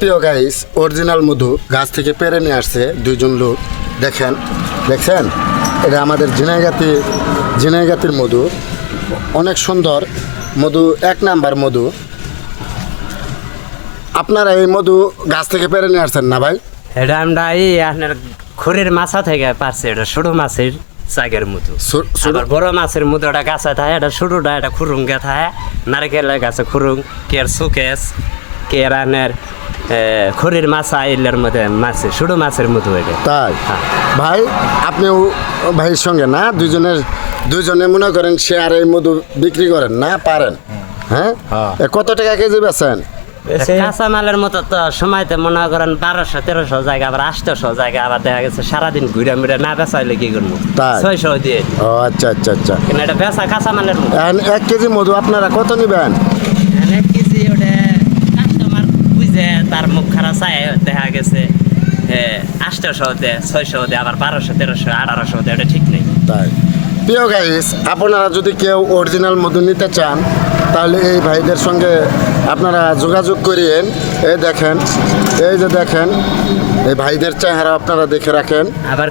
প্রিয় guys, original মধু গাছ থেকে পেরে নিয়ে আসছে দুইজন লোক। দেখছেন এটা আমাদের ঝিনাইগাতির মধু, অনেক সুন্দর মধু, এক নাম্বার মধু। আপনারা এই মধু গাছ থেকে পেরে নিয়ে আসছেন না ভাই? এটা আমরা এই আপনার খড়ির মাছা থেকে পারছি। এটা ছোট মাছের চাগের মতো। আবার বড় মাছের মতো এটা গাছে থাকে, এটা ছোটটা এটা খুরুঙ্গে থাকে। নারকেলের গাছে খুরুং, কের সুকেস, কের আনের খড়ির মাছা এলের মধ্যে মাছের ছোট মাছের মতো এটা। তাই ভাই, আপনিও ভাইয়ের সঙ্গে না দুজনে মনে করেন শেয়ার এই মধু বিক্রি করেন না পারেন? হ্যাঁ, কত টাকা কেজি বেচেন? কাঁচা মালের মতো তো সময়তে মনে করেন 1200-1300 জায়গা, আবার 800 জায়গা, আবার দেখা গেছে সারাদিন ঘুরে মুড়ে না বেচা হইলে কি করবো, 600 দিয়ে। ও আচ্ছা আচ্ছা আচ্ছা। কিন্তু এটা বেচা কাঁচা মালের মতো। 1 কেজি মধু আপনারা কত নেবেন? 1 কেজি ওটা কাস্টমার বুঝে তার মুখ খারাপ চায়, দেখা গেছে 800 দে, 600 দে, আবার 1200-1300 1800 দে, এটা ঠিক নেই। তাই প্রিয় গাইস, আপনারা যদি কেউ অরিজিনাল মধু নিতে চান তাহলে এই ভাইদের সঙ্গে আপনারা যোগাযোগ করিয়েন। এই যে দেখেন এই ভাইদের চেহারা আপনারা দেখে রাখেন। আবার